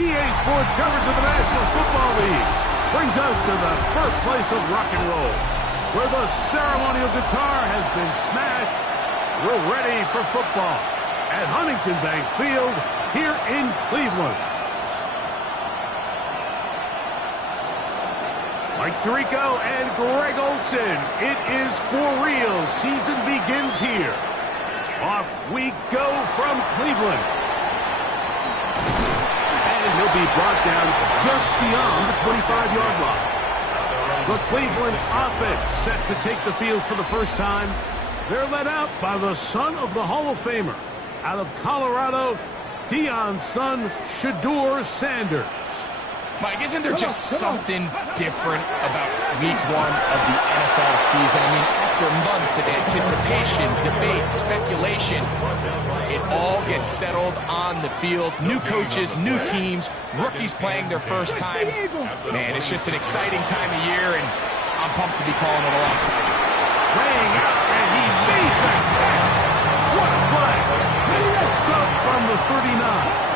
EA Sports coverage of the National Football League brings us to the birthplace of rock and roll, where the ceremonial guitar has been smashed. We're ready for football at Huntington Bank Field here in Cleveland. Mike Tirico and Greg Olsen, it is for real. Season begins here. Off we go from Cleveland. And he'll be brought down just beyond the 25-yard line. The Cleveland offense set to take the field for the first time. They're led out by the son of the Hall of Famer. Out of Colorado, Deion's son, Shedeur Sanders. Mike, isn't there just something different about week one of the NFL season? I mean, after months of anticipation, debate, speculation, it all gets settled on the field. New coaches, new teams, rookies playing their first time. Man, it's just an exciting time of year, and I'm pumped to be calling it alongside you. Laying out, and he made that catch. What a play. Jump from the 39.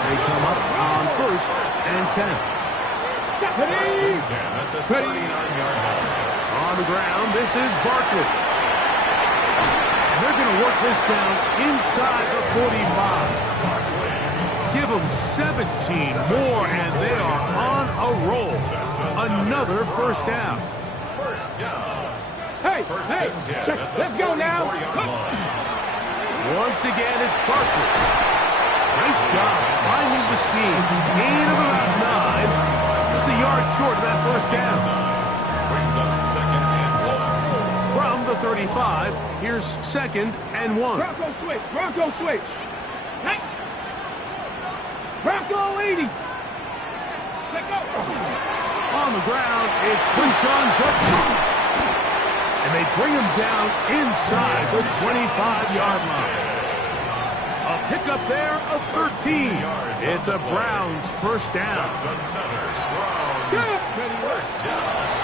They come up on 1st and 10. At the 39-yard line. On the ground, this is Barkley. And they're going to work this down inside the 45. Give them 17 more, and they are on a roll. Another first down. First down. Hey, let's go now. Once again, it's Barkley. Nice job finding the seams. Gain of about 9. Just a yard short of that first down. Brings up 2nd and 1. From the 35, here's 2nd and 1. Bronco switch. Hey. Bronco 80. Let go. On the ground, it's Quinshon Judkins. And they bring him down inside the 25-yard line. A pickup there of 13. It's a Browns first down.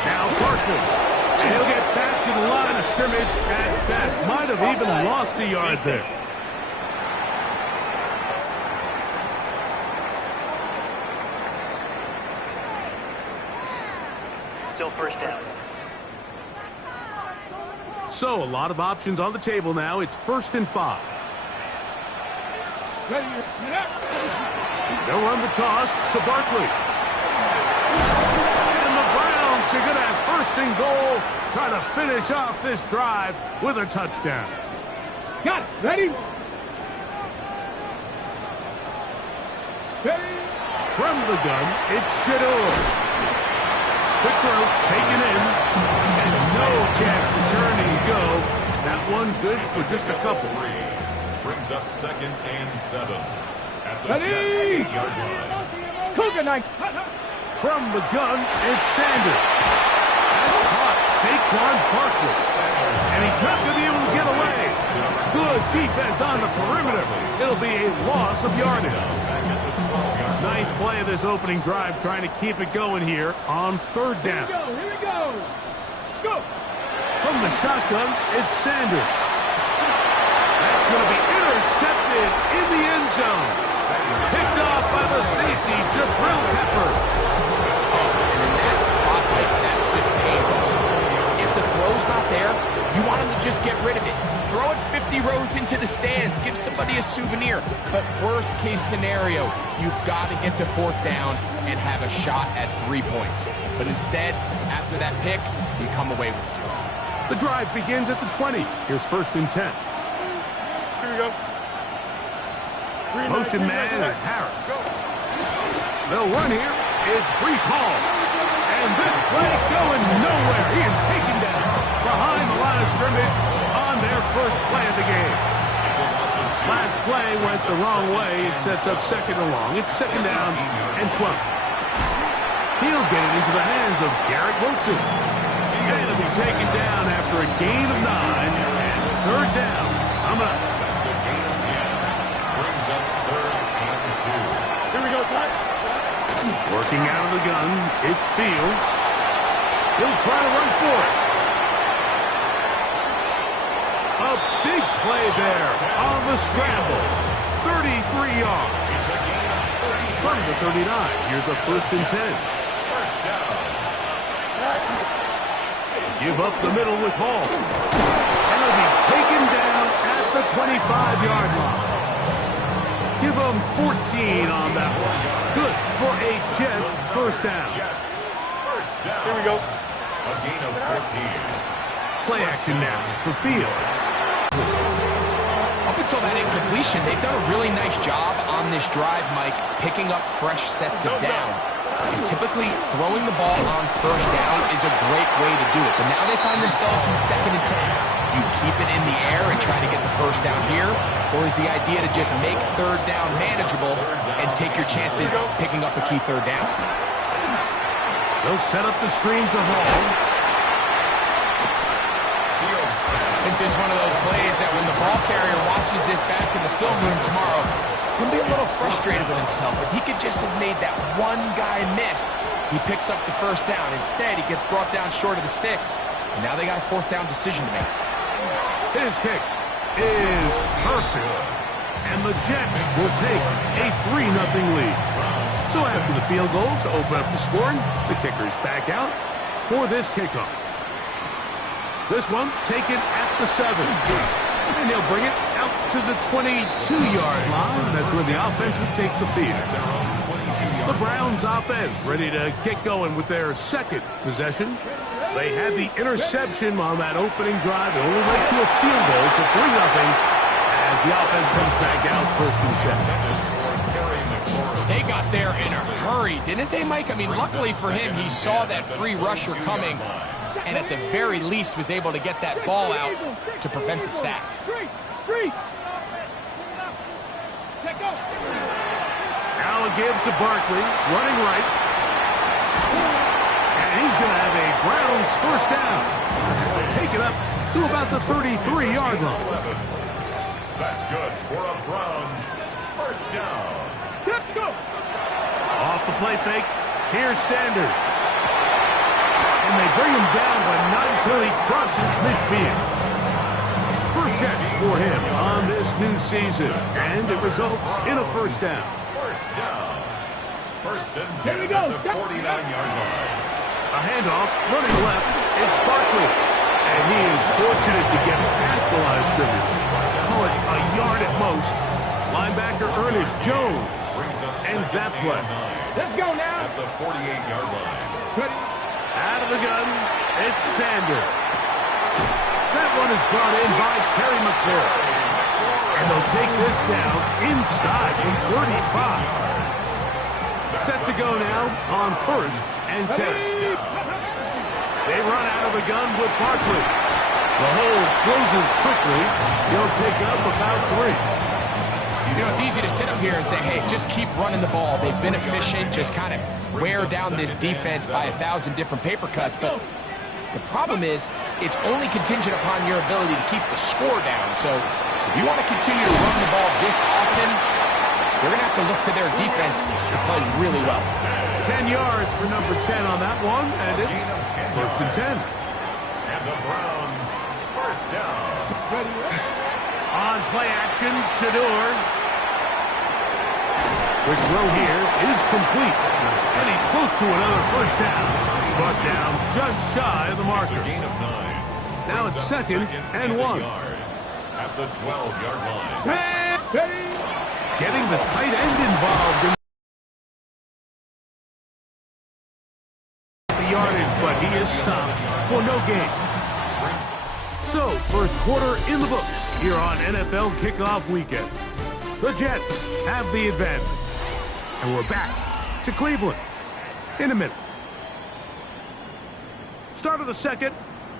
Now Barkley. He'll get back to the line of scrimmage at best. Might have even lost a yard there. Still first down. So a lot of options on the table now. It's 1st and 5. They'll run the toss to Barkley. And the Browns are going to have 1st and goal, trying to finish off this drive with a touchdown. Got it. Ready? From the gun, it's Shedeur. Quick throws taken in, and no chance to turn and go. That one good for just a couple. Brings up 2nd and 7. At the Ready? 8-yard line. Cougar knife. From the gun, it's Sanders. That's caught Saquon Barkley. And he's not going to be able to get away. Good defense on the perimeter. It'll be a loss of yardage. 9th play of this opening drive, trying to keep it going here on 3rd down. Here we go. Let's go. From the shotgun, it's Sanders. That's going to be intercepted in the end zone. Picked off by the safety, Jabril Peppers. And in that spot, that's just painful. If the throw's not there, you want him to just get rid of it. Throw it 50 rows into the stands. Give somebody a souvenir. But worst case scenario, you've got to get to 4th down and have a shot at 3 points. But instead, after that pick, you come away with 0. The drive begins at the 20. Here's 1st and 10. Here we go. Motion man is Harris. They'll run here. It's Breece Hall. And this play going nowhere. He is taken down behind the line of scrimmage on their first play of the game. Last play went the wrong way. It sets up 2nd and long. It's 2nd down and 12. He'll get it into the hands of Garrett Wilson. And it'll be taken down after a gain of 9 and 3rd down. I'm up. That's a gain of 10. Brings up 3rd and 2. Here we go, son. Working out of the gun, it's Fields. He'll try to run for it. A big play there on the scramble. 33 yards. From the 39, here's a 1st and 10. First down. Give up the middle with Hall. And he'll be taken down at the 25-yard line. Give him 14 on that one. Good for a Jets 1st down. Jets. First down. Here we go. A gain of 14. Play action now for Fields. Up until that incompletion, they've done a really nice job on this drive, Mike, picking up fresh sets of downs. And typically, throwing the ball on 1st down is a great way to do it. But now they find themselves in 2nd and 10. Do you keep it in the air and try to get the 1st down here? Or is the idea to just make 3rd down manageable and take your chances picking up a key 3rd down? They'll set up the screen to Hall. I think this is one of those plays that when the ball carrier watches this back in the film room tomorrow, he's going to be a little frustrated with himself. If he could just have made that one guy miss, he picks up the 1st down. Instead, he gets brought down short of the sticks. And now they got a 4th down decision to make. His kick is perfect. And the Jets will take a 3-0 lead. So after the field goal to open up the scoring, the kicker's back out for this kickoff. This one taken at the 7. And he'll bring it out to the 22-yard line. That's where the offense will take the field. The Browns offense ready to get going with their 2nd possession. They had the interception on that opening drive. It only led to a field goal, so 3-0 as the offense comes back out 1st and 10. They got there in a hurry, didn't they, Mike? I mean, luckily for him, he saw that free rusher coming and at the very least was able to get that ball out to prevent the sack. Now a give to Barkley, running right. And he's going to have a Browns 1st down. Take it up to about the 33-yard line. That's good for a Browns 1st down. Let's go. Off the play fake, here's Sanders. And they bring him down, but not until he crosses midfield. First catch for him on this new season, and it results in a 1st down. 1st down. 1st and 10 Here we go. at the 49-yard line. A handoff, running left, it's Barkley. And he is fortunate to get past the line of scrimmage. Call it a yard at most. Linebacker Ernest Jones ends that play. Let's go now. At the 48-yard line. Ready. Out of the gun, it's Sanders. That one is brought in by Terry McLaurin. And they'll take this down inside the 35. Set to go now on 1st and 10. They run out of the gun with Barkley. The hole closes quickly. He'll pick up about 3. You know, it's easy to sit up here and say, hey, just keep running the ball. They've been efficient, just kind of wear down this defense by 1,000 different paper cuts. But the problem is, it's only contingent upon your ability to keep the score down. So if you want to continue to run the ball this often, you're going to have to look to their defense to play really well. 10 yards for number 10 on that one, and it's 1st and 10. And the Browns 1st down. On play action, Shador. The throw here is complete. And he's close to another 1st down. Brought down just shy of the marker. It's a gain of 9. Now it's 2nd and 1. At the 12-yard line. Ready. Getting the tight end involved in the yardage, but he is stopped for no gain. So, 1st quarter in the books here on NFL Kickoff Weekend. The Jets have the advantage. And we're back to Cleveland in a minute. Start of the 2nd.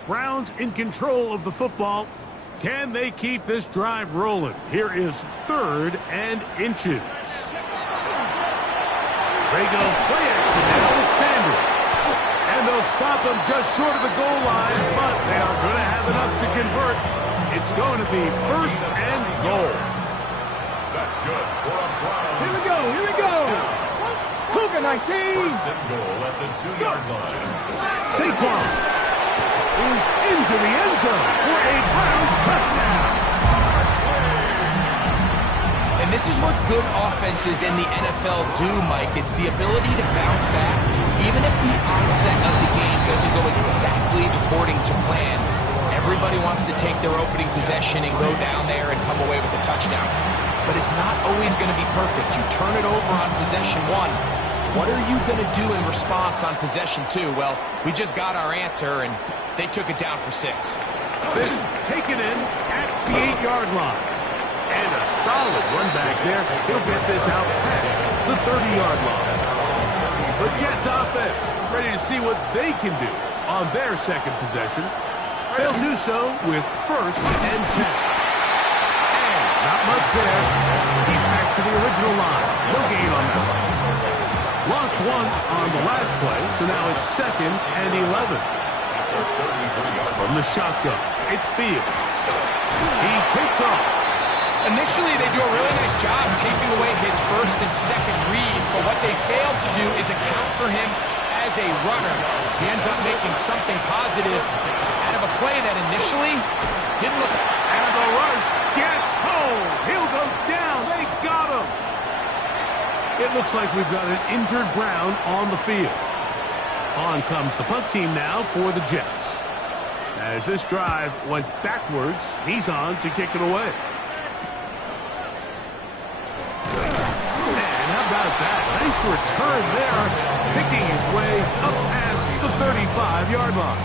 Browns in control of the football. Can they keep this drive rolling? Here is 3rd and inches. They go play action now with Sanders. And they'll stop him just short of the goal line, but they are going to have enough to convert. It's going to be 1st and goal. That's good for a Browns. Here we go. Here we go. Cougar 19. 1st and goal at the 2-yard line. Saquon is into the end zone for a Browns touchdown. And And this is what good offenses in the NFL do, Mike. It's the ability to bounce back, even if the onset of the game doesn't go exactly according to plan. Everybody wants to take their opening possession and go down there and come away with a touchdown. But it's not always going to be perfect. You turn it over on possession 1. What are you going to do in response on possession 2? Well, we just got our answer, and they took it down for 6. This taken in at the 8-yard line. And a solid run back there. He'll get this out past the 30-yard line. The Jets offense ready to see what they can do on their second possession. They'll do so with 1st and 10. And not much there. He's back to the original line. No gain on that one. Lost 1 on the last play, so now it's 2nd and 11. From the shotgun, it's Fields. He takes off. Initially, they do a really nice job taking away his 1st and 2nd reads, but what they failed to do is account for him as a runner. He ends up making something positive out of a play that initially didn't look. And the rush gets home. He'll go down. They got him. It looks like we've got an injured Brown on the field. On comes the punt team now for the Jets. As this drive went backwards, he's on to kick it away. And how about that? Nice return there, picking his way up past the 35-yard line.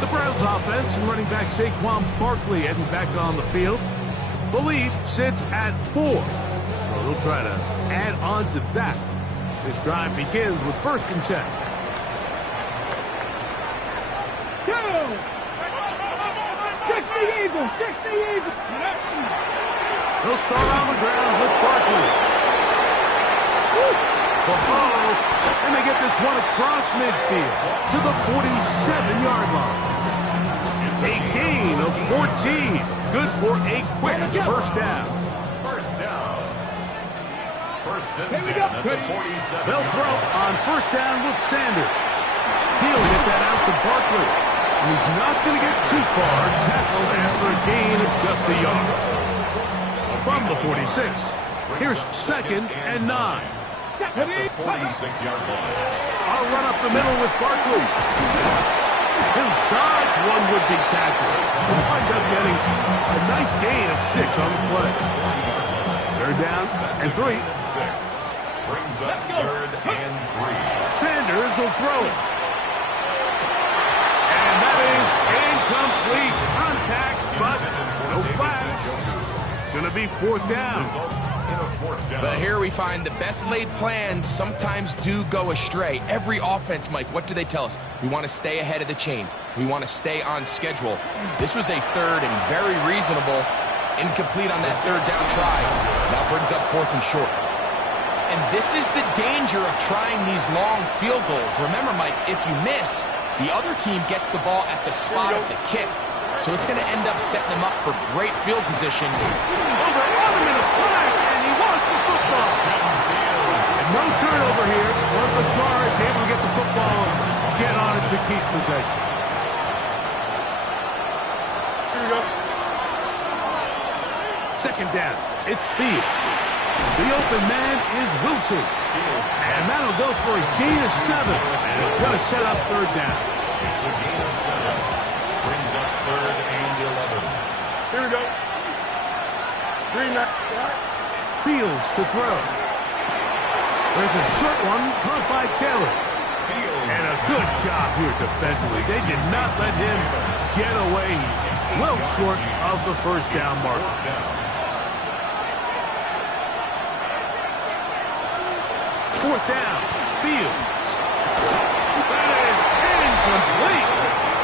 The Browns offense and running back Saquon Barkley heading back on the field. The lead sits at 4, so they'll try to add on to that. This drive begins with 1st and 10. He'll start on the ground with Barkley. And they get this one across midfield to the 47-yard line. A gain of 14. Good for a quick 1st down. 1st down. 1st and 10 at the 47. They'll throw on 1st down with Sanders. He'll get that out to Barkley. He's not going to get too far. Tackled after a gain of just a yard. From the 46, here's 2nd and 9. At the 46-yard line. I'll run up the middle with Barkley. He'll dodge one would-be tackle. He'll wind up getting a nice gain of 6 on the play. 3rd down and 3. 6. Brings up 3rd and 3. Sanders will throw it. And that is incomplete. Contact, but no flags. It's going to be 4th down. Results in a 4th down. But here we find the best laid plans sometimes do go astray. Every offense, Mike, what do they tell us? We want to stay ahead of the chains. We want to stay on schedule. This was a 3rd and very reasonable. Incomplete on that 3rd down try. Now brings up 4th and short. And this is the danger of trying these long field goals. Remember, Mike, if you miss, the other team gets the ball at the spot of the kick. So it's going to end up setting them up for great field position. Over on him in a flash, and he lost the football. And no turnover here. One of the guards able to get the football, get on it to keep possession. Here we go. 2nd down. It's Fields. The open man is Wilson. And that'll go for a gain of 7. And it's going to set up 3rd down. It's a gain of 7. Brings up 3rd and 11. Here we go. Fields to throw. There's a short one caught by Taylor. And a good job here defensively. They did not let him get away. He's well short of the 1st down mark. 4th down. Fields. That is incomplete.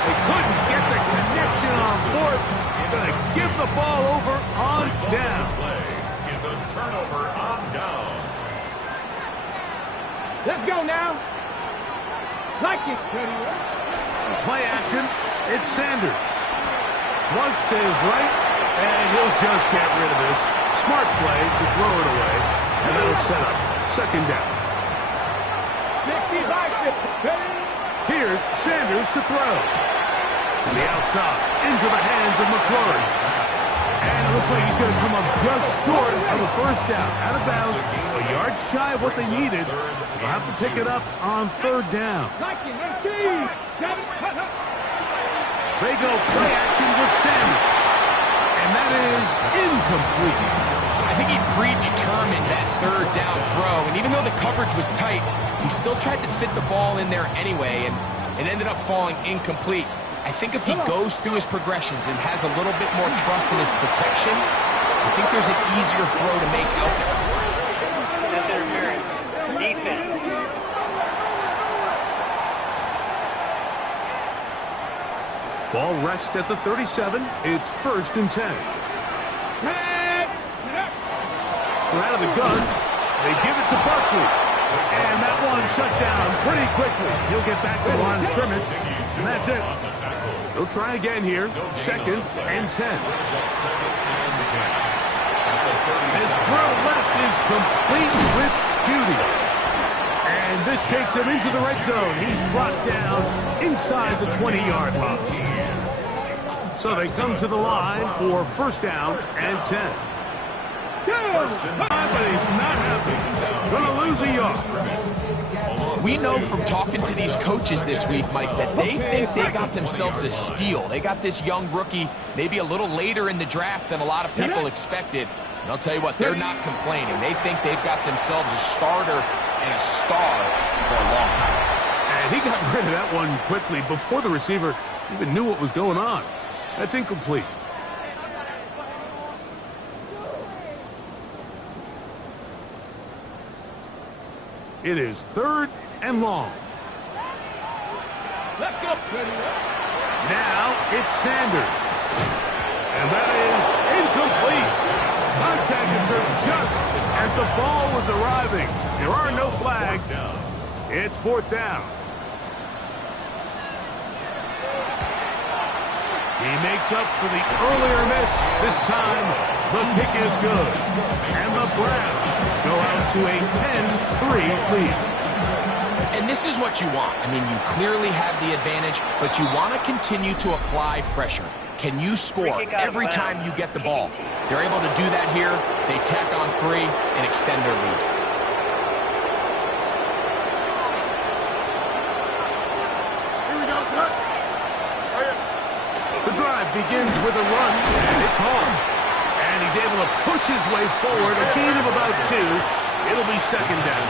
They couldn't get the connection on 4th. Going to give the ball over on down. Play is a turnover on down. Let's go now. Like it, Play action. It's Sanders. Flush to his right, and he'll just get rid of this. Smart play to throw it away, and that'll set up 2nd down. Here's Sanders to throw. To the outside, into the hands of McClaurin. And looks like he's going to come up just short of the first down. Out of bounds, a yard shy of what they needed. They'll have to pick it up on third down. They go play action with Sanders. And that is incomplete. I think he predetermined that third down throw, and even though the coverage was tight, he still tried to fit the ball in there anyway, and it ended up falling incomplete. I think if he goes through his progressions and has a little bit more trust in his protection, I think there's an easier throw to make out there. That's interference. Defense. Ball rests at the 37. It's 1st and 10. Out of the gun, they give it to Barkley. And that one shut down pretty quickly. He'll get back to the line of scrimmage, and that's it. He'll try again here. 2nd and 10. His throw left is complete with Judy. And this takes him into the red zone. He's brought down inside the 20-yard line. So they come to the line for 1st down and 10. But he's not happy. Gonna lose a yard. We know from talking to these coaches this week, Mike, that they think they got themselves a steal. They got this young rookie maybe a little later in the draft than a lot of people expected. And I'll tell you what, they're not complaining. They think they've got themselves a starter and a star for a long time. And he got rid of that one quickly before the receiver even knew what was going on. That's incomplete. It is 3rd and long. Let's go. Now it's Sanders. And that is incomplete. Contact occurred just as the ball was arriving. There are no flags. It's 4th down. He makes up for the earlier miss. This time, the pick is good. And the Browns go out to a 10-3 lead. And this is what you want. I mean, you clearly have the advantage, but you want to continue to apply pressure. Can you score every time you get the ball? They're able to do that here. They tack on 3 and extend their lead. Here we go, son. The drive begins with a run, and it's home. And he's able to push his way forward, a gain of about 2. It'll be 2nd down.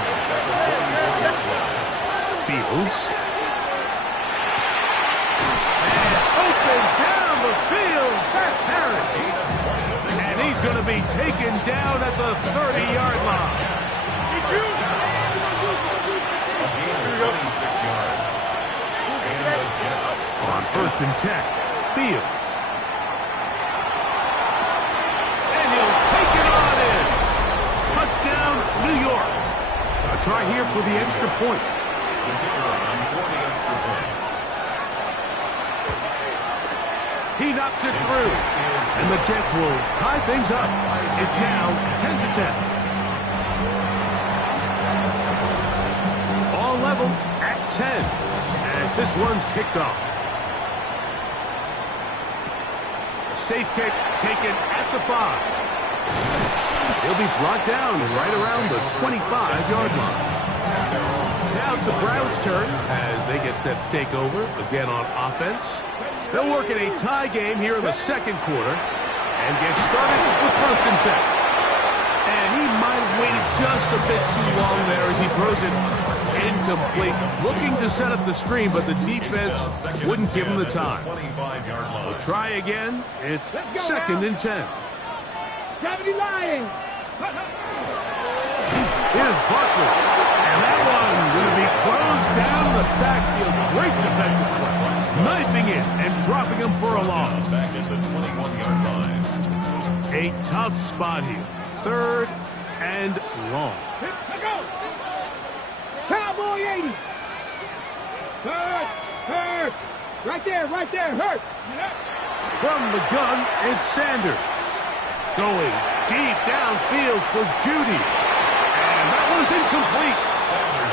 Fields. And open down the field. That's Harris. And he's going to be taken down at the 30-yard line. On 1st and 10. Fields. And he'll take it on in. Touchdown, New York. A try here for the extra point. He knocks it through. And the Jets will tie things up. It's now 10-10. All level at 10 as this one's kicked off. Safe kick taken at the 5. He'll be brought down right around the 25-yard line. Now it's the Browns' turn as they get set to take over again on offense. They'll work in a tie game here in the 2nd quarter and get started with 1st and 10. And he might have waited just a bit too long there as he throws it incomplete. Looking to set up the screen, but the defense wouldn't give him the time. We'll try again. It's 2nd and 10. Gravity line. Here's Barkley. And that one going to be closed down in the backfield. Great defensive play. Knifing it and dropping him for a loss. Back at the 21-yard line. A tough spot here. 3rd and long. Let's go. Cowboy 80. Hurt. Right there, Hurts. From the gun, it's Sanders. Going deep downfield for Judy. And that one's incomplete.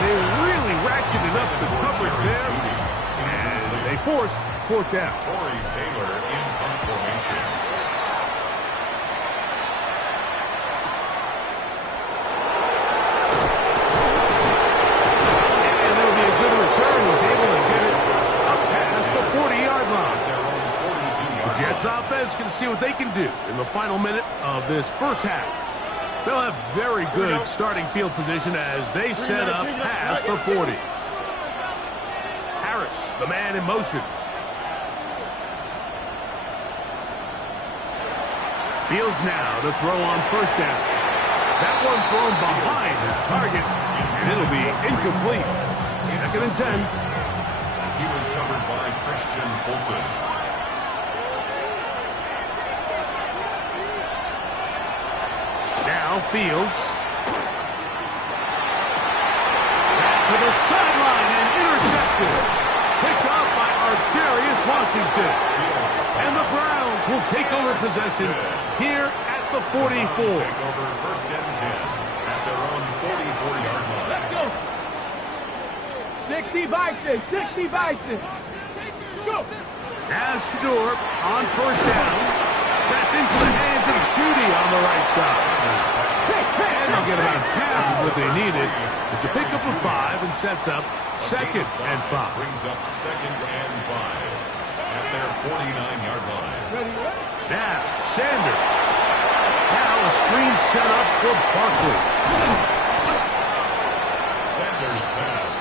They really ratcheted up the coverage there. And they force 4th down. Corey Taylor in punt formation. see what they can do in the final minute of this first half. They'll have very good starting field position as they set up past the 40. Harris, the man in motion. Fields now to throw on first down. That one thrown behind his target, and it'll be incomplete. 2nd and 10. He was covered by Christian Fulton. Now Fields. Back to the sideline and intercepted. Picked up by Ardarius Washington. And the Browns will take over possession here at the 44. Take over 1st and 10 at their own 44-yard line. Let's go. 60 Bison. 60 Bison. Let's go. Now Shador on first down. That's into the hands of Judy on the right side. And they'll get about half of what they needed. It's a pickup of 5 and sets up 2nd and 5. Brings up 2nd and 5 at their 49-yard line. Now Sanders. Now a screen set up for Barkley. Sanders pass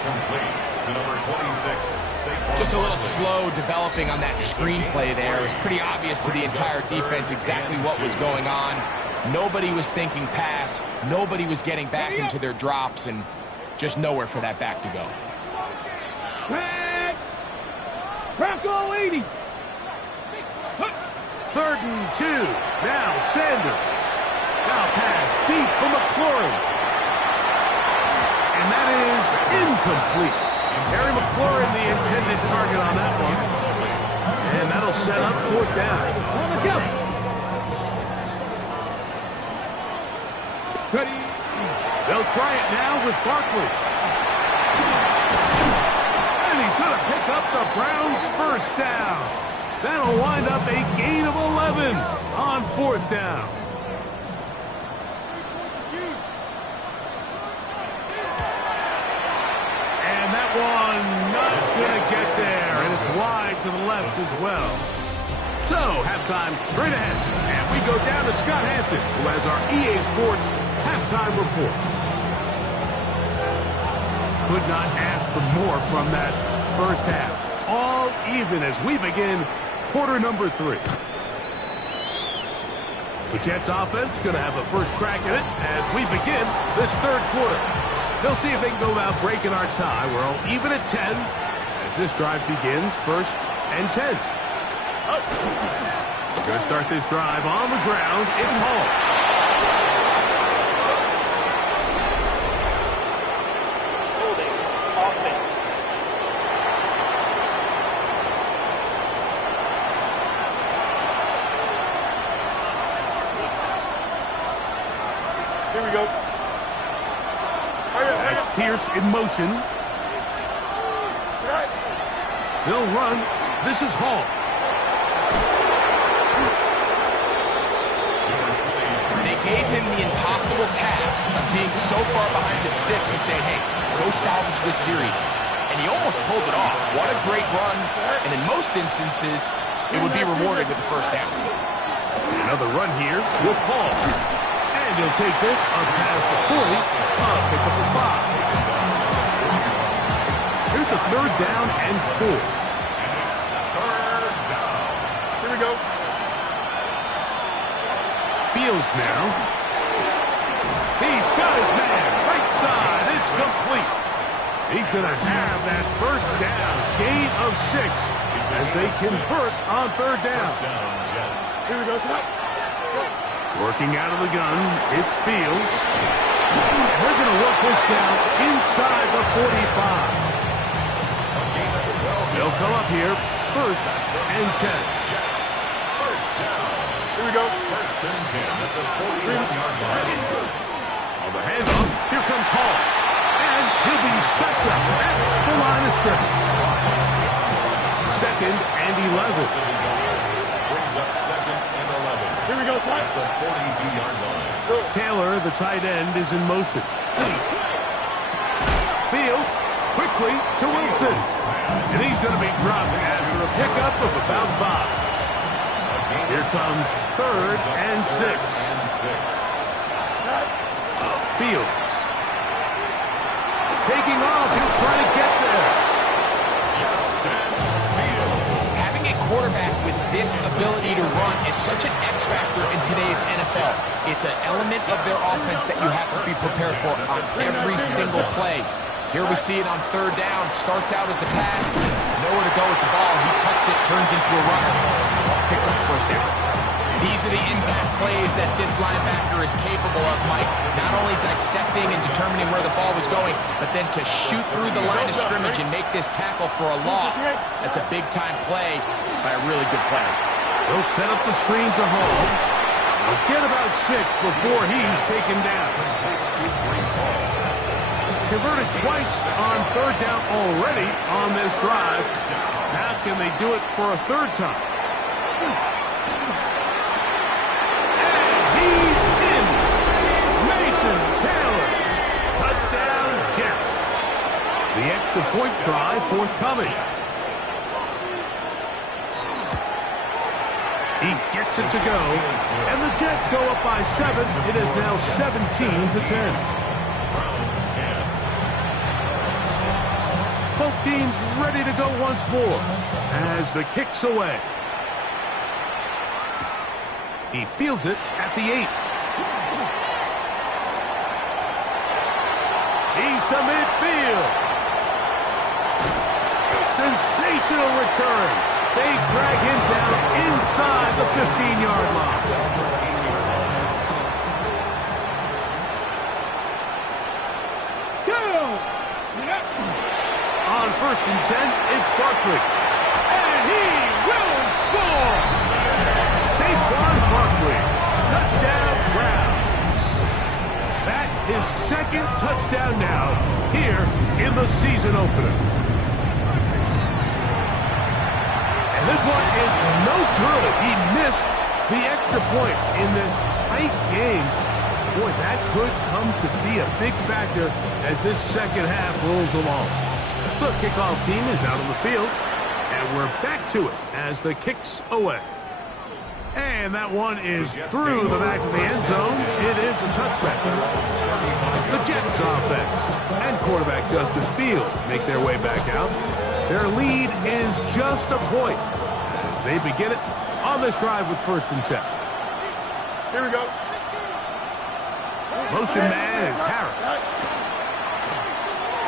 complete to number 26. Saquon Just a little Barkley. slow developing on that screenplay there. It was pretty obvious to the entire defense exactly what was going on. Nobody was thinking pass. Nobody was getting back into their drops, and just nowhere for that back to go. Back. Bronco 80. 3rd and 2. Now Sanders. Now pass deep for McLaurin. And that is incomplete. Terry McLaurin, the intended target on that one. And that'll set up 4th down. On the count. Ready. They'll try it now with Barkley. And he's going to pick up the Browns' 1st down. That'll wind up a gain of 11 on 4th down. And that one not going to get there. And it's wide to the left as well. So, halftime straight ahead. And we go down to Scott Hanson, who has our EA Sports halftime report. Could not ask for more from that first half. All even as we begin quarter number 3. The Jets offense going to have a first crack at it as we begin this 3rd quarter. They'll see if they can go about breaking our tie. We're all even at 10 as this drive begins 1st and 10. We're going to start this drive on the ground. It's Hall. Holding. Offense. Here we go. That's Pierce in motion. They'll run. This is Hall. They gave him the impossible task of being so far behind the sticks and saying, hey, go salvage this series. And he almost pulled it off. What a great run. And in most instances, it would be rewarded with the 1st down. Another run here with Hall. And he'll take this up past the 40. Pick up the 5. Here's a 3rd down and 4. Here we go. Fields now. He's got his man. Right side. It's complete. He's going to have that 1st down. Gain of 6 as they convert on 3rd down. Here we go, Scott. Working out of the gun. It's Fields. They're going to work this down inside the 45. They'll come up here 1st and 10. Here we go. 1st and 10 at the 41-yard line. On the handoff, here comes Hall. And he'll be stepped up at the line of scrimmage. 2nd and 11. Brings up 2nd and 11 Here we go, Scott. at the 42-yard line. Taylor, the tight end, is in motion. Fields quickly to Wilson. And he's going to be dropped after a pickup of about 5. A gain Here comes 3rd and 6. Fields. Taking off. He'll try to get there. Having a quarterback with this ability to run is such an X factor in today's NFL. It's an element of their offense that you have to be prepared for on every single play. Here we see it on 3rd down. Starts out as a pass. Nowhere to go with the ball. He tucks it, turns into a runner. Picks up the 1st down. These are the impact plays that this linebacker is capable of, Mike. Not only dissecting and determining where the ball was going, but then to shoot through the line of scrimmage and make this tackle for a loss. That's a big-time play by a really good player. They'll set up the screen to Hall. They'll get about 6 before he's taken down. Converted twice on 3rd down already on this drive. Now can they do it for a 3rd time? He's in. Mason Taylor. Touchdown, Jets. The extra point try forthcoming. He gets it to go. And the Jets go up by 7. It is now 17-10. Both teams ready to go once more as the kick's away. He fields it at the 8. He's to midfield. Sensational return. They drag him down inside the 15-yard line. On 1st and 10, it's Barkley. And he will score! Saquon Barkley. Touchdown, Browns. That is 2nd touchdown now here in the season opener. And this one is no good. He missed the extra point in this tight game. Boy, that could come to be a big factor as this 2nd half rolls along. The kickoff team is out on the field, and we're back to it as the kick's away. And that one is through the back of the end zone. It is a touchback. The Jets offense and quarterback Justin Fields make their way back out. Their lead is just a point as they begin it on this drive with 1st and 10. Here we go. Motion man is Harris.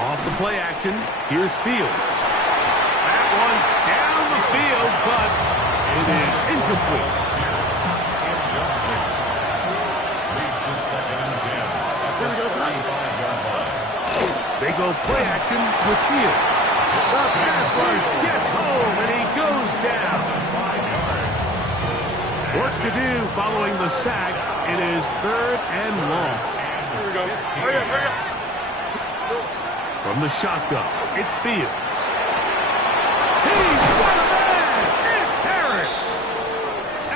Off the play action, here's Fields. That one down the field, but it is incomplete. They go play action with Fields. The pass rush gets home, and he goes down. Work to do following the sack. It is 3rd and long. Here we go. Hurry up, hurry up. From the shotgun, it's Fields. He's got a man! It's Harris!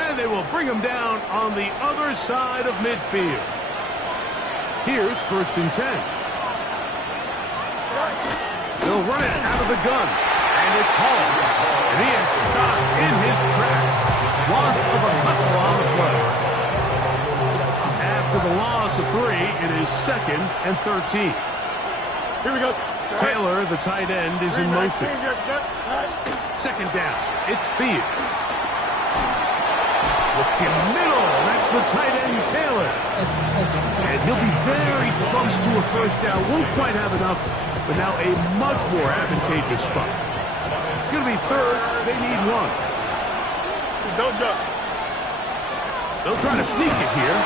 And they will bring him down on the other side of midfield. Here's 1st and 10. They'll run it out of the gun. And it's Hall. And he is stopped in his tracks. Loss of a touchdown on the play. After the loss of 3, it is 2nd and 13. Here we go. Taylor, the tight end, is in motion. 2nd down. It's Fields. Looking middle. That's the tight end, Taylor. And he'll be very close to a 1st down. Won't quite have enough, but now a much more advantageous spot. It's going to be 3rd. They need 1. Don't jump. They'll try to sneak it here.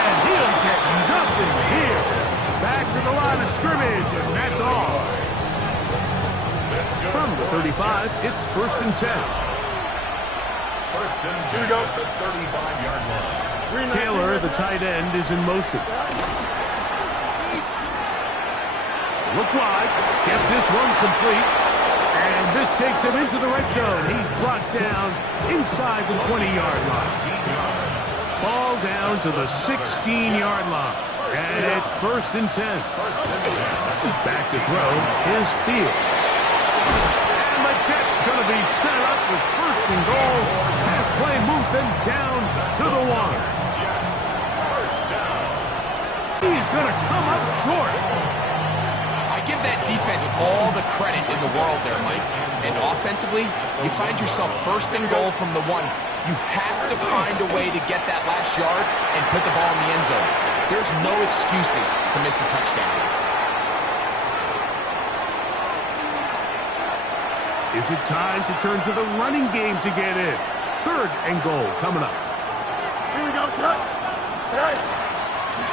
And he'll get nothing here. Back to the line of scrimmage, and that's all. From the 35, it's 1st and 10. 1st and 10 at the 35-yard line. Taylor, the tight end, is in motion. Look wide. Gets this one complete. And this takes him into the red zone. He's brought down inside the 20-yard line. Ball down to the 16-yard line. And it's 1st and 10. Back to throw is Fields. And the Jets going to be set up with 1st and goal. Pass play moves them down to the one. He's going to come up short. I give that defense all the credit in the world there, Mike. And offensively, you find yourself first and goal from the one. You have to find a way to get that last yard and put the ball in the end zone. There's no excuses to miss a touchdown. Is it time to turn to the running game to get in? Third and goal coming up. Here we go, son. Hey.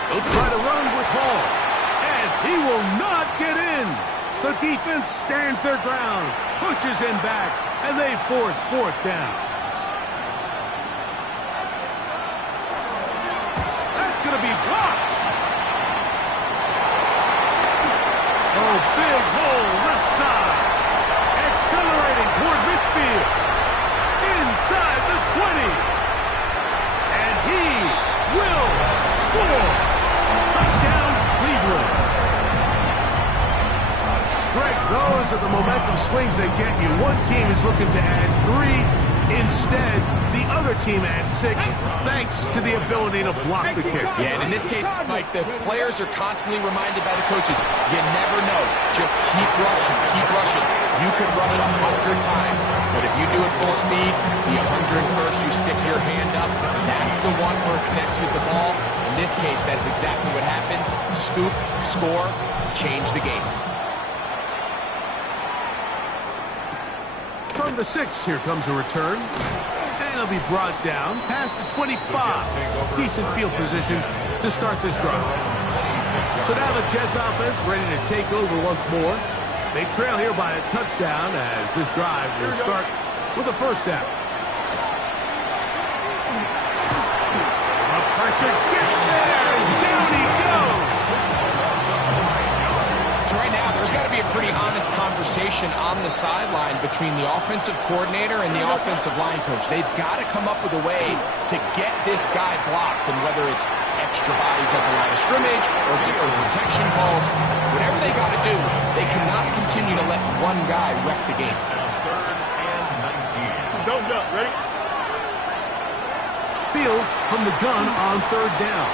They'll try to run with Hall, and he will not get in. The defense stands their ground, pushes him back, and they force fourth down. That's going to be blocked. Oh, big hole left side. Accelerating toward midfield. Inside the 20. And he will score. Touchdown, Cleveland. Greg, those are the momentum swings they get you. One team is looking to add 3. Instead, the other team adds 6, thanks to the ability to block the kick. Yeah, and in this case, Mike, the players are constantly reminded by the coaches, you never know. Just keep rushing, keep rushing. You could rush 100 times, but if you do it full speed, the 101st, you stick your hand up. That's the one where it connects with the ball. In this case, that's exactly what happens. Scoop, score, change the game. From the 6, here comes a return. And he'll be brought down past the 25. Decent field position to start this drive. So now the Jets offense ready to take over once more. They trail here by a touchdown as this drive will start with a first down. The pressure gets there, and down he goes. So right now, there's got to be a pretty honest conversation on the sideline between the offensive coordinator and the offensive line coach. They've got to come up with a way to get this guy blocked, and whether it's extra bodies at the line of scrimmage or different protection calls, whatever they got to do, they cannot continue to let one guy wreck the game. Thumbs up, ready? Fields from the gun on third down.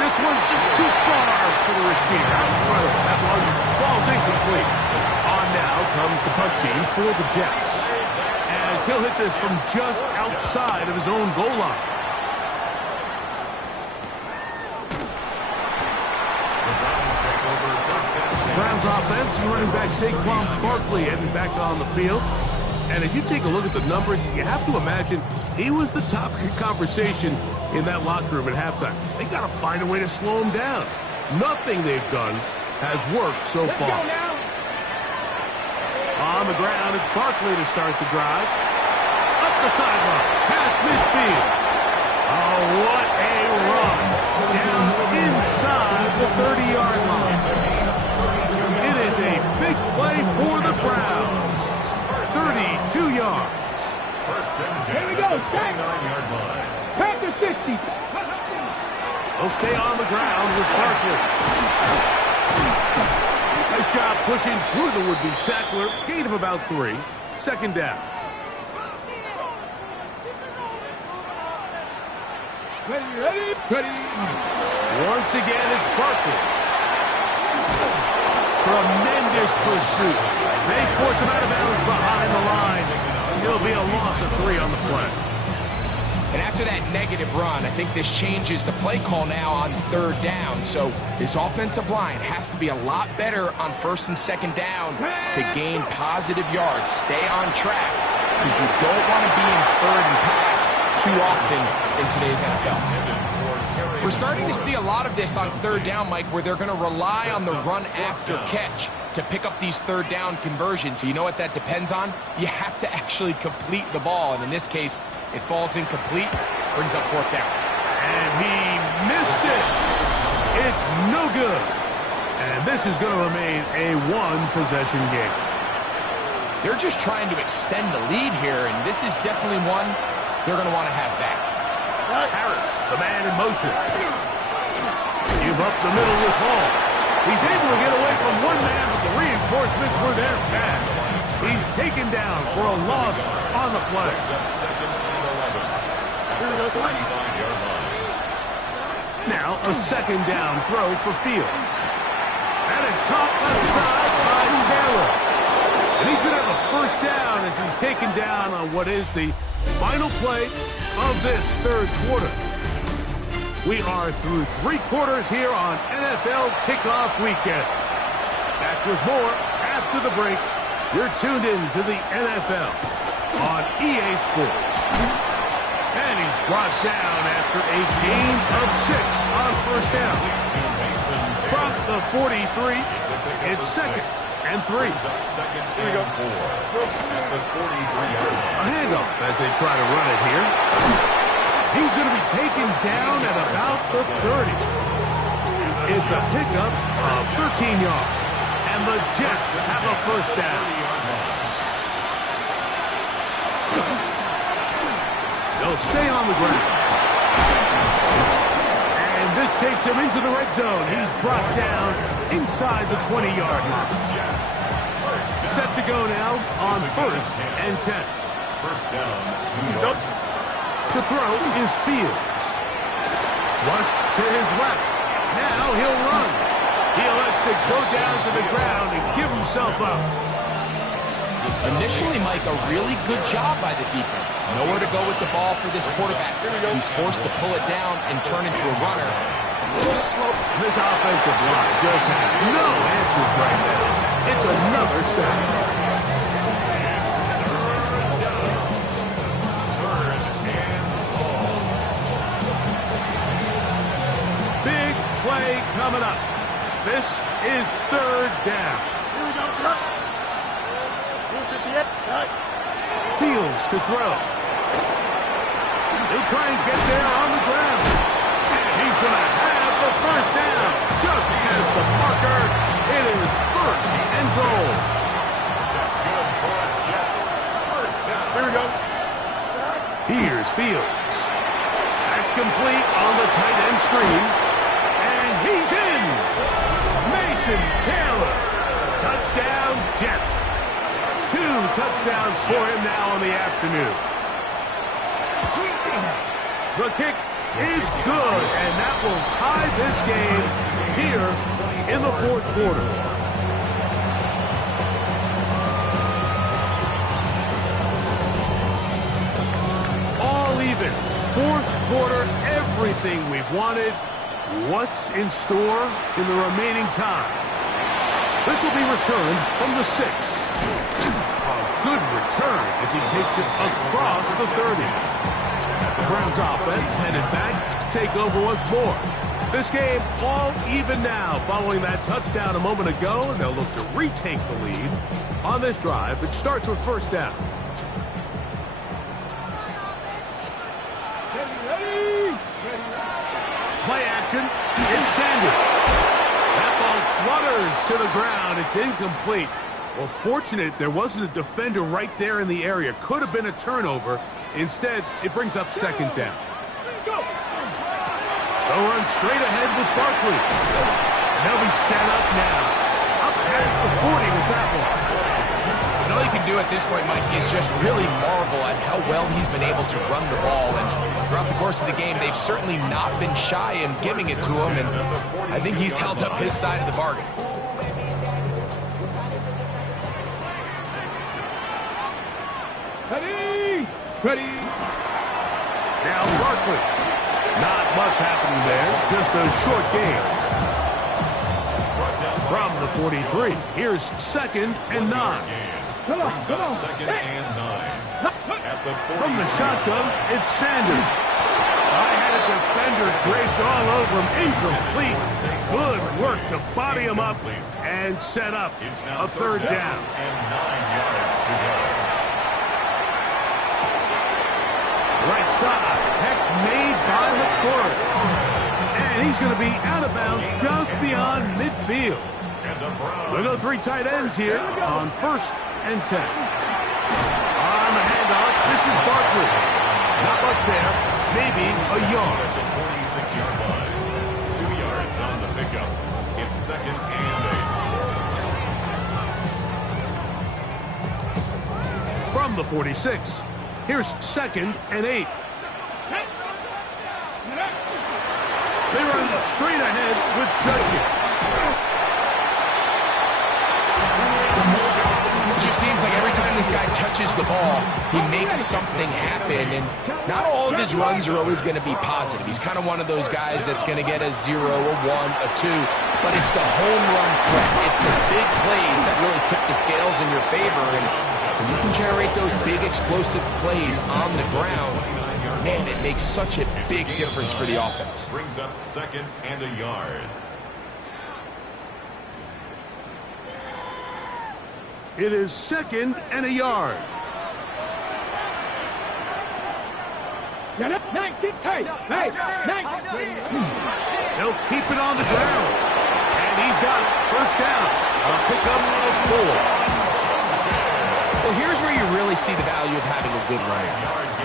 This one just too far for the receiver out in front of him. That one falls incomplete. On now comes the punt team for the Jets, as he'll hit this from just outside of his own goal line. Browns offense and running back Saquon Barkley heading back on the field. And as you take a look at the numbers, you have to imagine he was the top conversation in that locker room at halftime. They got to find a way to slow him down. Nothing they've done has worked so far. On the ground, it's Barkley to start the drive. Up the sideline, past midfield. Oh, what a run. Down inside the 30-yard line. It is a big play for the Browns. 32 yards. Here we go, stay. Panther 60. They'll stay on the ground with Barkley. Nice job pushing through the would-be tackler. Gain of about 3. Second down. Ready. Once again, it's Barkley. Tremendous pursuit. They force him out of bounds behind the line. It'll be a loss of 3 on the play. And after that negative run, I think this changes the play call now on third down. So this offensive line has to be a lot better on first and second down to gain positive yards. Stay on track, because you don't want to be in third and pass too often in today's NFL. We're starting to see a lot of this on third down, Mike, where they're going to rely on the run after catch to pick up these third down conversions. So you know what that depends on? You have to actually complete the ball. And in this case, it falls incomplete, brings up fourth down. And he missed it. It's no good. And this is going to remain a one-possession game. They're just trying to extend the lead here, and this is definitely one they're going to want to have back. Harris, the man in motion. Give up the middle with Hall. He's able to get away from one man, but the reinforcements were there fast. He's taken down for a loss on the play. Brings up second and 11. At the 35-yard line. Now a second down throw for Fields. That is caught left side by Taylor. And he's going to have a first down as he's taken down on what is the final play of this third quarter. We are through 3 quarters here on NFL Kickoff Weekend. Back with more after the break. You're tuned in to the NFL on EA Sports. And he's brought down after a gain of 6 on first down. From the 43, it's second and 3. Here we go. 4 at the 43-yard line. A handoff as they try to run it here. He's going to be taken down at about the 30. It's a pickup of 13 yards. And the Jets have a first down. They'll stay on the ground. And this takes him into the red zone. He's brought down inside the 20-yard line. Set to go now on first and 10. First down, New York. To throw is Fields. Flushed to his left. Now he'll run. He elects to go down to the ground and give himself up. Initially, Mike, a really good job by the defense. Nowhere to go with the ball for this quarterback. He's forced to pull it down and turn into a runner. A little slow. This offensive line just has no answers right now. It's another sack. Big play coming up. This is third down. Here we go, sir. Fields to throw. He'll try and get there on the ground. And he's going to have the first down. Just past the marker. It is first and goal. That's good for the Jets. First down. Here we go. Here's Fields. That's complete on the tight end screen. And he's in. Mason Taylor. Touchdown, Jets. 2 touchdowns for him now on the afternoon. The kick is good, and that will tie this game here in the fourth quarter. All even. Fourth quarter, everything we've wanted. What's in store in the remaining time? This will be returned from the 6. A good return as he takes it across the 30. The Browns offense headed back to take over once more. This game all even now following that touchdown a moment ago, and they'll look to retake the lead on this drive. It starts with first down. Ready. Play action. It's Sanders. That ball flutters to the ground. It's incomplete. Well, fortunate there wasn't a defender right there in the area. Could have been a turnover. Instead, it brings up second down. Let's go. They'll run straight ahead with Barkley. And they'll be set up now. Up past the 40 with that one. And all you can do at this point, Mike, is just really marvel at how well he's been able to run the ball. And throughout the course of the game, they've certainly not been shy in giving it to him. And I think he's held up his side of the bargain. Ready. Now Barkley. Not much happening there. Just a short game. From the 43, here's second and 9. Come on. Second and 9. At the 40. From the shotgun, it's Sanders. I had a defender draped all over him. Incomplete. Good work to body him up and set up a third down. And 9 yards to go. Right side, Hex made by McCord. And he's going to be out of bounds just beyond midfield. We'll go 3 tight ends here on first and 10. On the handoff, this is Barkley. Not much there, maybe a yard. At the 46-yard line. 2 yards on the pickup. It's second and 8. from the 46. Here's 2nd and 8. They run straight ahead with Judkins. It just seems like every time this guy touches the ball, he makes something happen. And not all of his runs are always going to be positive. He's kind of one of those guys that's going to get a 0, a 1, a 2. But it's the home run threat. It's the big plays that really tip the scales in your favor. And when you can generate those big explosive plays on the ground, man, it makes such a big difference for the offense. Brings up 2nd and a yard. It is 2nd and a yard. Get tight. They'll keep it on the ground. And he's got it. First down. A pickup of 4. Well, here's where you really see the value of having a good runner.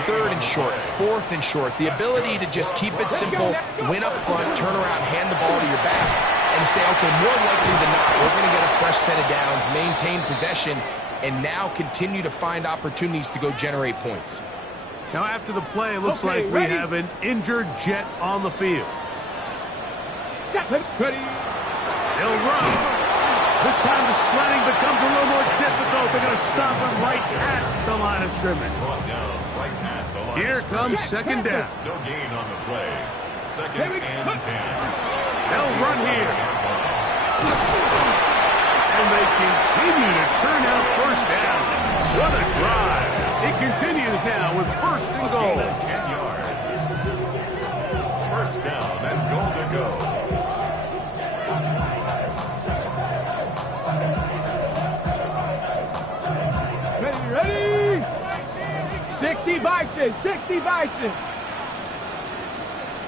3rd and short, 4th and short. The ability to just keep it simple, win up front, turn around, hand the ball to your back, and say, okay, more likely than not, we're going to get a fresh set of downs, maintain possession, and now continue to find opportunities to go generate points. Now, after the play, it looks like we have an injured Jet on the field. Ready. They'll run. This time the sledding becomes a little more difficult. They're going to stop him right at the line of scrimmage. Brought down right at the line. Here comes 2nd down. No gain on the play. 2nd and 10. They'll run here. And they continue to churn out first down. What a drive. It continues now with 1st and goal. 10 yards. First down and goal to go. Ready. 60 Bison. 60 Bison.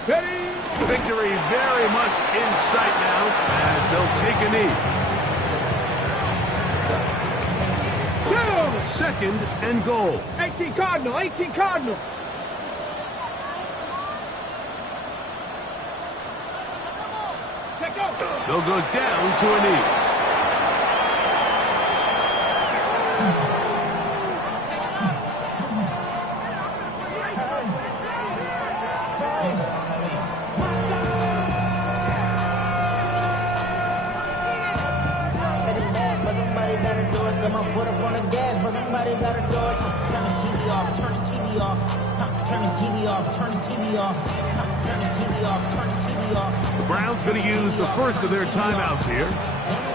Ready. Victory very much in sight now as they'll take a knee. 2nd and goal. 18 Cardinal. 18 Cardinal. They'll go down to a knee. The Browns going to use the first of their timeouts here.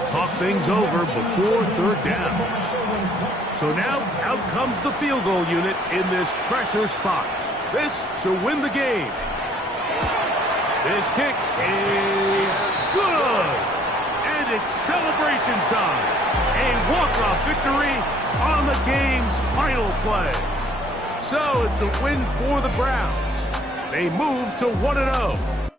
Talk things over before 3rd down. So now out comes the field goal unit in this pressure spot. This to win the game. This kick is good. And it's celebration time. A walk-off victory on the game's final play. So it's a win for the Browns. They move to 1-0.